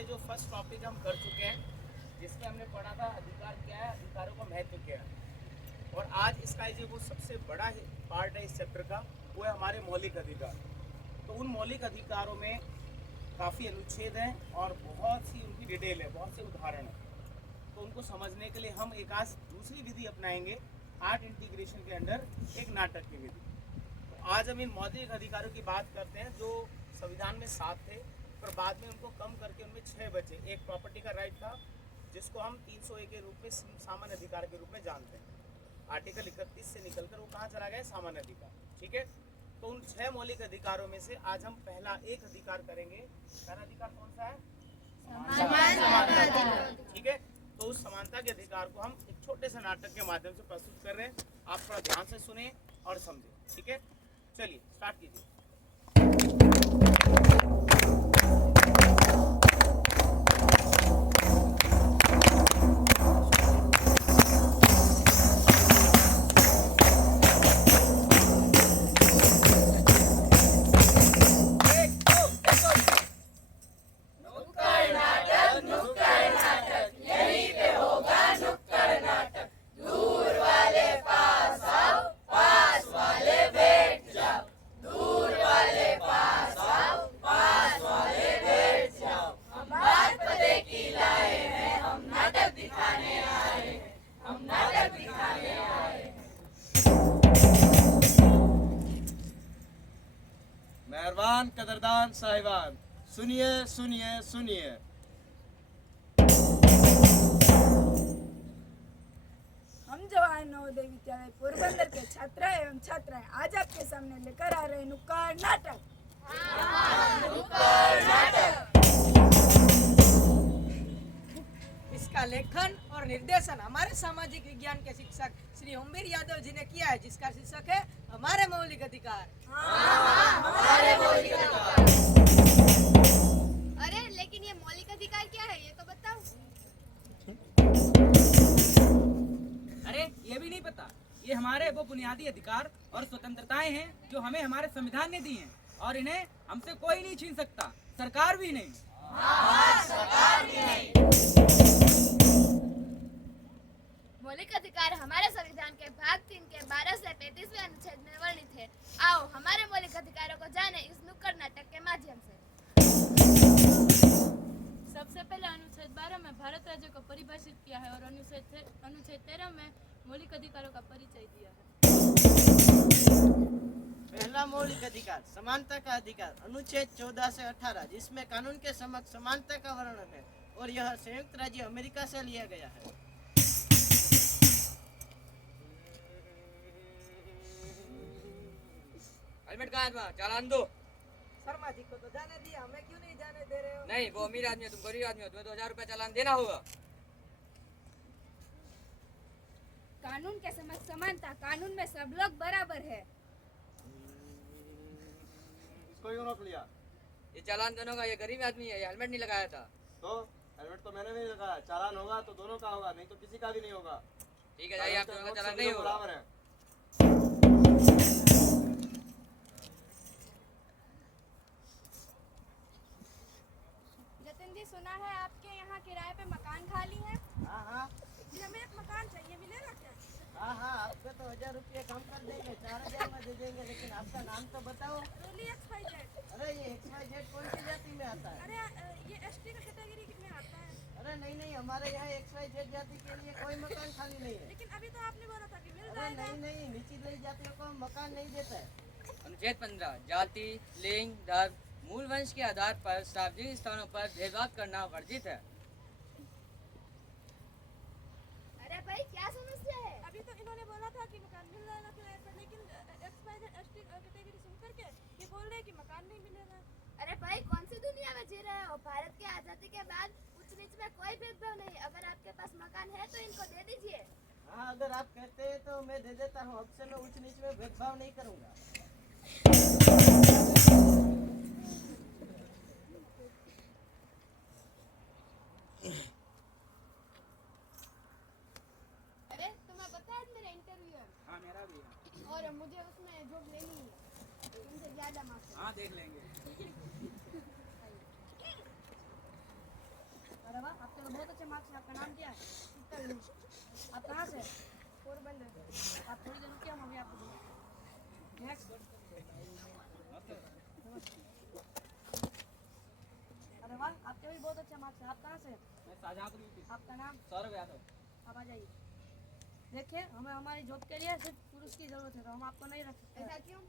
के जो first topic हम कर चुके हैं, जिसमें हमने पढ़ा था अधिकार क्या है, अधिकारों का महत्व क्या है। और आज इसका जो वो सबसे बड़ा पार्ट है इस चैप्टर का, वो है हमारे मौलिक अधिकार। तो उन मौलिक अधिकारों में काफ़ी अनुच्छेद हैं और बहुत सी उनकी डिटेल है, बहुत से उदाहरण हैं। तो उनको समझने के लिए हम एक आज दूसरी विधि अपनाएंगे आर्ट इंटीग्रेशन के अंडर, एक नाटक की विधि। तो आज हम इन मौलिक अधिकारों की बात करते हैं जो संविधान में 7 थे, पर बाद में उनको कम करके उनमें 6 बचे। एक प्रॉपर्टी का राइट था, जिसको हम 301 के रूप में सामान्य अधिकार के रूप में जानते हैं। आर्टिकल 31 से निकलकर वो कहाँ चला गया, सामान्य अधिकार। ठीक है, तो उन 6 मौलिक अधिकारों में से आज हम पहला एक अधिकार करेंगे। पहला अधिकार कौन सा है? समानता। ठीक है, तो उस समानता के अधिकार को हम एक छोटे से नाटक के माध्यम से प्रस्तुत कर रहे हैं। आप थोड़ा ध्यान से सुने और समझे। ठीक है, चलिए स्टार्ट कीजिए। मेहरबान कदरदान साहिबान, सुनिए सुनिए सुनिए। हम जवाहर नवोदय विद्यालय पोरबंदर के छात्र एवं छात्राएं आज आपके सामने लेकर आ रहे नुक्कड़ नाटक। इसका लेखन और निर्देशन हमारे सामाजिक विज्ञान के शिक्षक श्री ओमवीर यादव जी ने किया है, जिसका शीर्षक है हमारे मौलिक अधिकार। अरे लेकिन ये मौलिक अधिकार क्या है, ये तो बताओ। अरे ये भी नहीं पता, ये हमारे वो बुनियादी अधिकार और स्वतंत्रताएं हैं जो हमें हमारे संविधान ने दी हैं, और इन्हें हमसे कोई नहीं छीन सकता, सरकार भी नहीं। मौलिक अधिकार हमारे संविधान के भाग 3 के 12 से 35वें अनुच्छेद में वर्णित है। आओ हमारे मौलिक अधिकारों को जाने इस नुक्कड़ नाटक के माध्यम से। सबसे पहले अनुच्छेद 12 में भारत राज्य को परिभाषित किया है और अनुच्छेद 13 में मौलिक अधिकारों का परिचय दिया है। पहला मौलिक अधिकार समानता का अधिकार, अनुच्छेद 14 से 18, जिसमें कानून के समक्ष समानता का वर्णन है और यह संयुक्त राज्य अमेरिका से लिया गया है। हेलमेट कहाँ है? चालान दो। शर्मा जी को तो जाने दिया, हमें क्यों नहीं जाने दे रहे हो? नहीं, वो अमीर आदमी है, तुम गरीब आदमी हो, तुम्हें 2000 रुपया चालान देना होगा। कानून के समक्ष समानता, कानून में सब लोग बराबर है। इसको क्यों रोक लिया? ये चालान दोनों का, ये गरीब आदमी है, ये हेलमेट नहीं लगाया था। तो हेलमेट तो मैंने नहीं लगाया, चालान होगा तो दोनों का होगा, नहीं तो किसी का भी नहीं होगा। ठीक है, जाइए, आप दोनों का चालान नहीं होगा। बराबर है। जतिन जी, सुना है आपके यहाँ किराए पे मकान खाली है। हाँ, जी हमें एक मकान चाहिए, मिलेगा क्या? हाँ, आपके तो 1000 रुपये कम कर देंगे, 4000 में दे देंगे, लेकिन आपका नाम तो बताओ। रोली XYZ। अरे ये XYZ कौन सी जाति में आता है? अरे ये ST का कैटेगरी में आता है। अरे नहीं, हमारे यहाँ XYZ जाति के लिए कोई मकान खाली नहीं है। लेकिन अभी तो आपने बोला था कि मिल अरे जाएगा। नहीं, निचली जातियों को हम मकान नहीं देता है। अनुच्छेद 15, जाति, लिंग, धर्म, मूल वंश के आधार पर सार्वजनिक स्थानों पर भेदभाव करना वर्जित है। अरे भाई, क्या समस्या है? अभी तो इन्होंने बोला था कि मकान मिल जाएगा किराए पर, लेकिन XYZ ST कैटेगरी सुन करके ये बोल रहे हैं कि मकान नहीं मिलेगा। अरे भाई, कौन सी दुनिया में जी रहे हो? भारत की आजादी के बाद उच्च नीच में कोई भेदभाव नहीं। अगर आपके पास मकान है तो इनको दे दीजिए। हाँ, अगर आप कहते हैं तो मैं दे देता हूँ। अब से मैं ऊंच नीच में भेदभाव नहीं करूँगा। अरे तुम्हें पता है मेरा इंटरव्यू है। हाँ, मेरा भी है। और मुझे उसमें जॉब लेनी है, तुमसे ज्यादा मार्क्स। हाँ, देख लेंगे। बहुत अच्छे मार्क्स हैं। आपका नाम क्या है? आप कहाँ से? पोरबंदर। आप थोड़ी देर रुकिए, हम अभी आपको नेक्स्ट। अरे वाह, आपके भी बहुत अच्छे मार्क्स हैं। आप कहाँ से? मैं शाहजहाँपुर यूपी। आपका नाम? सौरभ यादव। आप आ जाइए। देखिए, हमें हमारी जॉब के लिए सिर्फ पुरुष की जरूरत है, तो हम आपको नहीं रख सकते। ऐसा क्यों?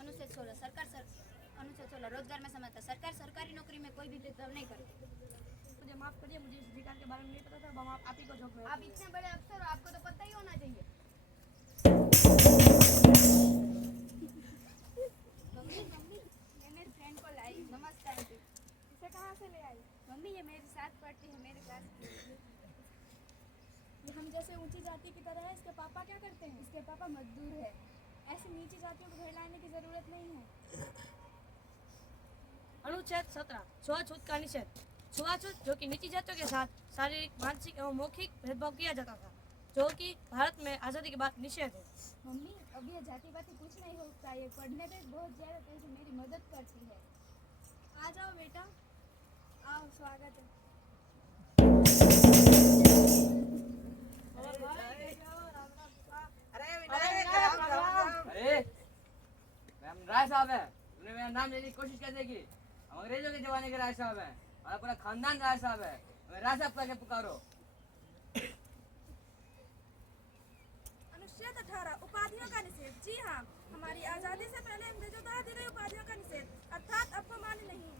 अनुच्छेद 16 अनुच्छेद 16 रोजगार में समानता। सरकार सरकारी नौकरी में कोई भी भेदभाव नहीं करती। मुझे माफ करिए, मुझे इस अधिकार के बारे में नहीं पता था। अब हम आप ही को जॉब में। आप इतने बड़े अफसर हो, आपको तो पता ही होना चाहिए। मम्मी मैंने फ्रेंड को लाई। नमस्कार आंटी। इसे कहाँ से ले आई? मम्मी ये मेरे साथ पढ़ती है, मेरे क्लास की। ये हम जैसे ऊंची जाति की तरह है। इसके पापा क्या करते हैं? इसके पापा मजदूर है। ऐसी नीची जातियों को घर लाने की जरूरत नहीं है। अनुच्छेद 17 छुआछूत का निषेध। छुआछूत जो कि नीची जातियों के साथ शारीरिक, मानसिक एवं मौखिक भेदभाव किया जाता था, जो कि भारत में आज़ादी के बाद निषेध है। मम्मी अब ये जाति पाति कुछ नहीं होता, ये पढ़ने में बहुत ज़्यादा तेज मेरी मदद करती है। आ जाओ बेटा, आओ, स्वागत है। अरे मैम राय साहब है, उन्होंने मेरा नाम लेने की कोशिश कैसे की? हम अंग्रेजों के जमाने के राय साहब हैं, हमारा पूरा खानदान राय साहब है। हमें राय साहब करके पुकारो। अनुच्छेद 18 उपाधियों का निषेध। जी हाँ, हमारी आज़ादी से पहले अंग्रेजों द्वारा दी गई उपाधियों का निषेध, अर्थात अब वो मान्य नहीं है।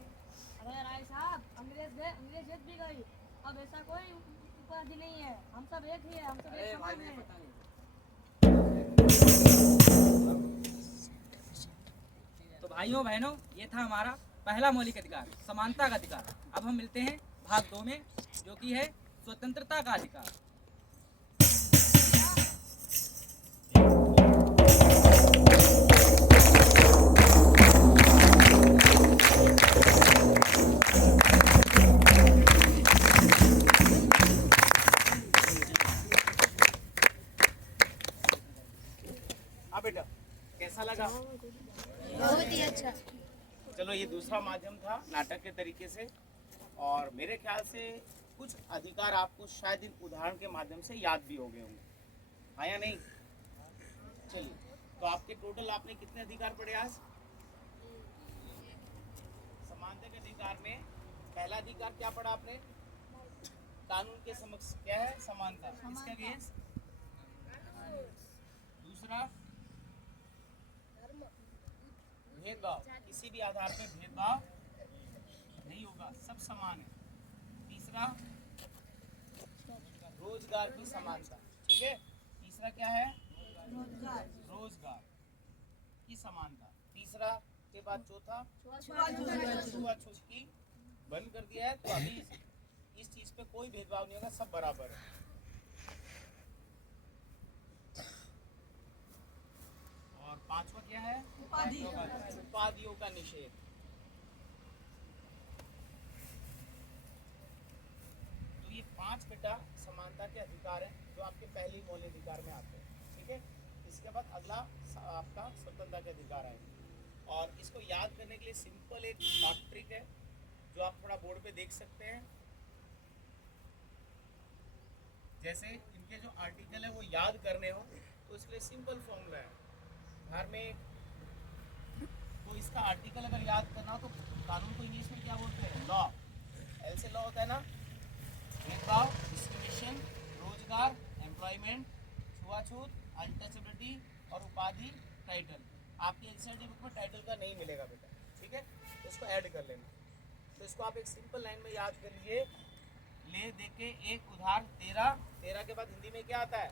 अरे राय साहब, अंग्रेज जीत भी गई। अब ऐसा कोई उपाधि नहीं है। हम सब एक ही है, हम सब एक समान हैं। तो भाइयों बहनों, ये था हमारा पहला मौलिक अधिकार, समानता का अधिकार। अब हम मिलते हैं भाग 2 में, जो कि है स्वतंत्रता का अधिकार। हाँ बेटा, कैसा लगा? बहुत ही अच्छा। चलो, ये दूसरा माध्यम था नाटक के तरीके से, और मेरे ख्याल से कुछ अधिकार आपको शायद इन उदाहरण के माध्यम से याद भी हो गए होंगे, हाँ या नहीं? चलिए, तो आपके टोटल आपने कितने अधिकार पढ़े आज? समानता के अधिकार में पहला अधिकार क्या पढ़ा आपने? कानून के समक्ष क्या है? समानता। इसका अगेंस्ट दूसरा भेदभाव, किसी भी आधार पर भेदभाव नहीं होगा, सब समान है। तीसरा रोजगार की समानता, ठीक है। तीसरा क्या है? रोजगार की समानता। तीसरा के बाद चौथा छुआछूत की बंद कर दिया है, तो अभी इस चीज पे कोई भेदभाव नहीं होगा, सब बराबर है। और पांचवा क्या है? उपाधियों का निषेध। तो ये 5 बेटा समानता के अधिकार हैं, जो आपके पहली मौलिक अधिकार में आते हैं, ठीक है। इसके बाद अगला आपका स्वतंत्रता के अधिकार है, और इसको याद करने के लिए सिंपल एक शॉर्ट ट्रिक है, जो आप थोड़ा बोर्ड पे देख सकते हैं। जैसे इनके जो आर्टिकल है वो याद करने हो, तो इसके लिए सिंपल फॉर्मूला है। घर में तो इसका आर्टिकल अगर याद करना हो तो कानून को इंग्लिश में क्या बोलते हैं? लॉ। एल से लॉ होता है ना, भेदभाव, डिस्क्रिमिनेशन, रोजगार, एम्प्लॉयमेंट, छुआछूत, अनटचेबिलिटी और उपाधि, टाइटल। आपके एनसीईआरटी बुक में टाइटल का नहीं मिलेगा बेटा, ठीक है, तो इसको ऐड कर लेना। तो इसको आप एक सिंपल लाइन में याद कर लीजिए। ले दे के एक उधार 13 के बाद हिंदी में क्या आता है?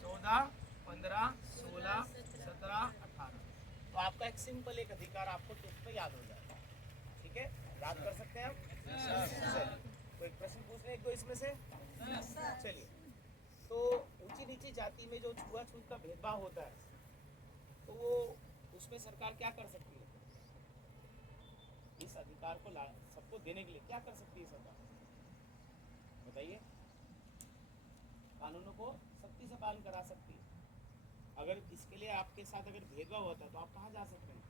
14, 15, 16, 17, 18। तो आपका एक सिंपल एक अधिकार आपको टिप पे याद हो जाएगा, ठीक है, याद कर सकते हैं आप। चलिए, कोई प्रश्न पूछ रहे एक दो इसमें से? चलिए, तो ऊंची नीची जाति में जो छुआछूत का भेदभाव होता है, तो वो उसमें सरकार क्या कर सकती है? इस अधिकार को सबको देने के लिए क्या कर सकती है सरकार? बताइए। कानूनों को सख्ती से पालन करा सकती है। अगर इसके लिए आपके साथ अगर भेदभाव होता है तो आप कहाँ जा सकते हैं?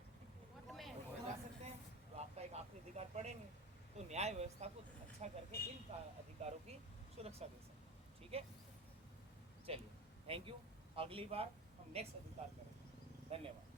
कोर्ट में जा सकते हैं। तो आपका एक आखिरी अधिकार पढ़ेंगे, तो न्याय व्यवस्था को अच्छा करके इन अधिकारों की सुरक्षा दे सकते। ठीक है, चलिए, थैंक यू। अगली बार हम नेक्स्ट अधिकार करेंगे। धन्यवाद।